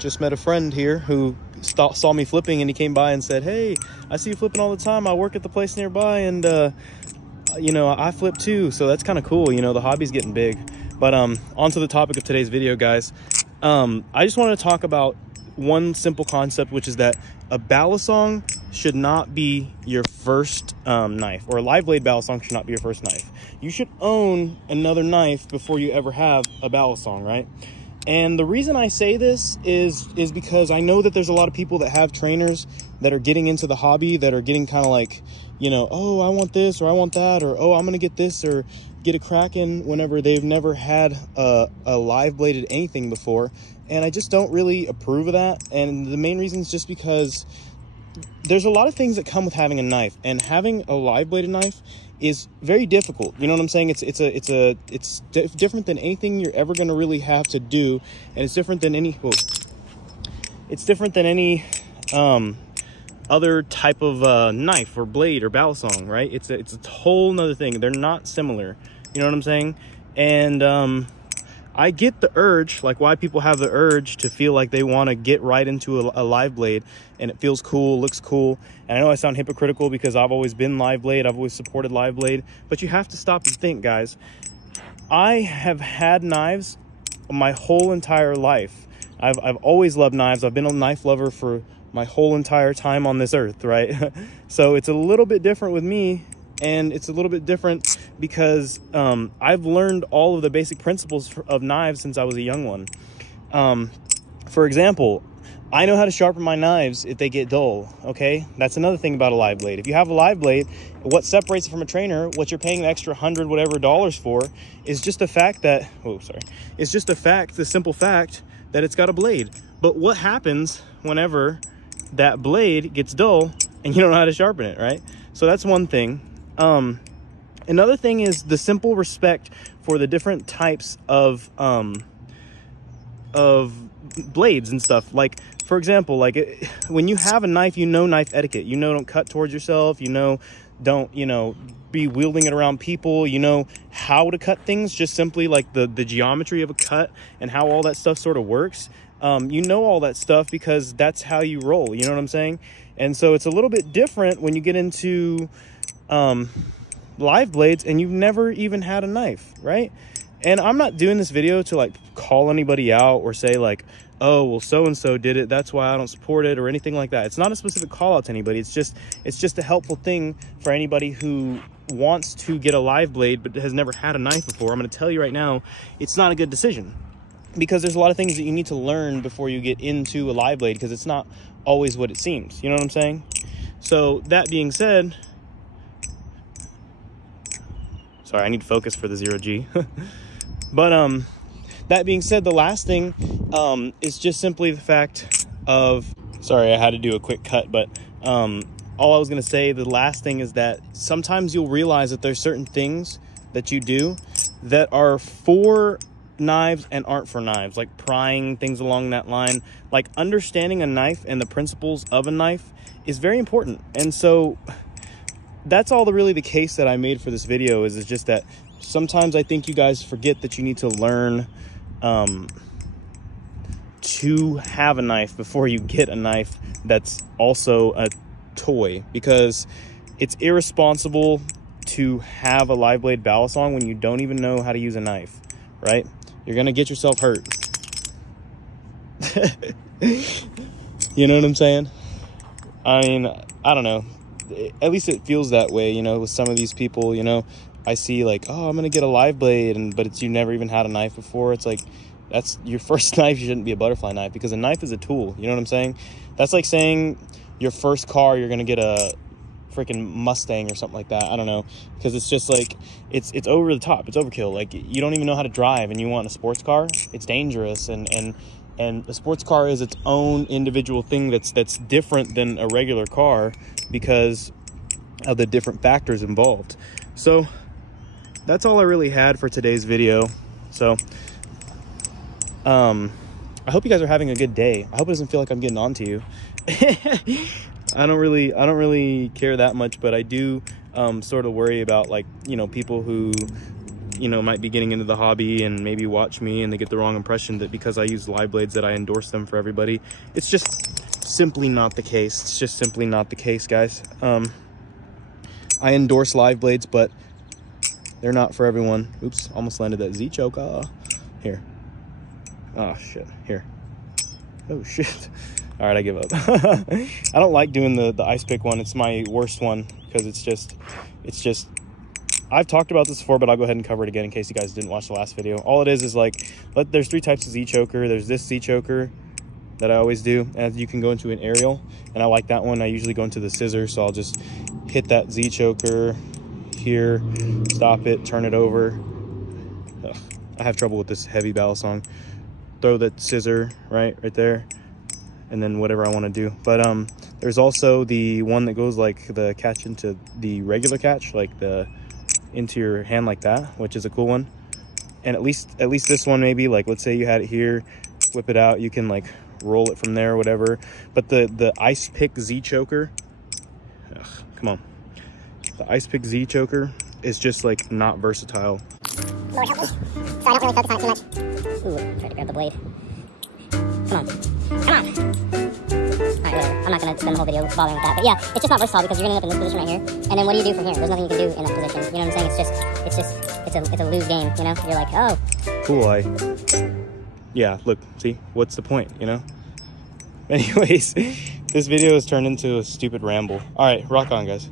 just met a friend here who saw me flipping, and he came by and said, hey, I see you flipping all the time. I work at the place nearby, and you know, I flip too. So that's kind of cool. You know, the hobby's getting big. But on to the topic of today's video, guys. I just wanted to talk about one simple concept, which is that a balisong should not be your first knife, or a live blade balisong should not be your first knife. You should own another knife before you ever have a balisong, right? And the reason I say this is because I know that there's a lot of people that have trainers that are getting into the hobby, that are getting kind of like, you know, oh, I want this, or I want that, or oh, I'm gonna get this, or get a Kraken, whenever they've never had a live bladed anything before. And I just don't really approve of that. And the main reason is just because there's a lot of things that come with having a knife, and having a live bladed knife is very difficult. You know what I'm saying? It's different than anything you're ever going to really have to do, and it's different than any other type of knife or blade or balisong, right? It's a whole nother thing. They're not similar. You know what I'm saying? And I get the urge, like why people have the urge to feel like they want to get right into a live blade, and it feels cool, looks cool. And I know I sound hypocritical because I've always been live blade, I've always supported live blade, but you have to stop and think, guys. I have had knives my whole entire life. I've always loved knives. I've been a knife lover for my whole entire time on this earth, right? So it's a little bit different with me. And it's a little bit different because I've learned all of the basic principles of knives since I was a young one. For example, I know how to sharpen my knives if they get dull, okay? That's another thing about a live blade. If you have a live blade, what separates it from a trainer, what you're paying an extra $100 whatever dollars for, is just the fact that, it's just the simple fact that it's got a blade. But what happens whenever that blade gets dull and you don't know how to sharpen it, right? So that's one thing. Another thing is the simple respect for the different types of blades and stuff. Like, for example, like when you have a knife, you know knife etiquette. You know, don't cut towards yourself. You know, don't, you know, be wielding it around people. You know how to cut things, just simply like the geometry of a cut and how all that stuff sort of works. You know all that stuff because that's how you roll. You know what I'm saying? And so it's a little bit different when you get into live blades and you've never even had a knife, right? And I'm not doing this video to like call anybody out or say like, oh, well, so-and-so did it, that's why I don't support it, or anything like that. It's not a specific call out to anybody. It's just a helpful thing for anybody who wants to get a live blade but has never had a knife before. I'm going to tell you right now, it's not a good decision, because there's a lot of things that you need to learn before you get into a live blade, because it's not always what it seems. You know what I'm saying? So that being said, sorry, I need focus for the 0G. But that being said, the last thing is just simply the fact of, sorry, I had to do a quick cut, but all I was going to say, the last thing is that sometimes you'll realize that there's certain things that you do that are for knives and aren't for knives, like prying, things along that line. Like, understanding a knife and the principles of a knife is very important. And so that's all really the case that I made for this video, is just that sometimes I think you guys forget that you need to learn to have a knife before you get a knife that's also a toy, because it's irresponsible to have a live blade balisong when you don't even know how to use a knife, right? You're gonna get yourself hurt. You know what I'm saying? I mean, I don't know, at least it feels that way, you know, with some of these people. You know, I see like, oh, I'm gonna get a live blade, but it's, you never even had a knife before. It's like, that's your first knife. You shouldn't be a butterfly knife, because a knife is a tool. You know what I'm saying? That's like saying your first car, you're gonna get a freaking Mustang or something like that. I don't know, because it's just like, it's over the top, it's overkill. Like, you don't even know how to drive and you want a sports car. It's dangerous, and a sports car is its own individual thing that's different than a regular car because of the different factors involved. So that's all I really had for today's video. So I hope you guys are having a good day. I hope it doesn't feel like I'm getting on to you. I don't really care that much, but I do sort of worry about, like, you know, people who you know, might be getting into the hobby and maybe watch me and they get the wrong impression that because I use live blades that I endorse them for everybody. It's just simply not the case. It's just simply not the case, guys. I endorse live blades, but they're not for everyone. Oops, almost landed that Z-choke. Here. Oh, shit. Here. Oh, shit. All right, I give up. I don't like doing the ice pick one. It's my worst one because it's just, I've talked about this before, but I'll go ahead and cover it again in case you guys didn't watch the last video. All it is like, there's 3 types of Z-choker. There's this Z-choker that I always do, and you can go into an aerial, and I like that one. I usually go into the scissor, so I'll just hit that Z-choker here, stop it, turn it over. Ugh, I have trouble with this heavy Balisong. Throw the scissor right there, and then whatever I want to do. But there's also the one that goes like the catch into the regular catch, like the into your hand like that, which is a cool one. And at least this one, maybe like, let's say you had it here, whip it out, you can like roll it from there or whatever. But the ice pick Z choker, come on, the ice pick Z choker is just like not versatile. Lord help me, so I don't really focus on it too much. Ooh, try to grab the blade. Come on, come on. Alright, whatever. I'm not gonna spend the whole video bothering with that, but yeah, it's just not versatile because you're gonna end up in this position right here, and then what do you do from here? There's nothing you can do in that position. You know what I'm saying? It's a lose game. You know, you're like, oh, cool. Yeah, look, see, what's the point? You know. Anyways, this video has turned into a stupid ramble. All right, rock on, guys.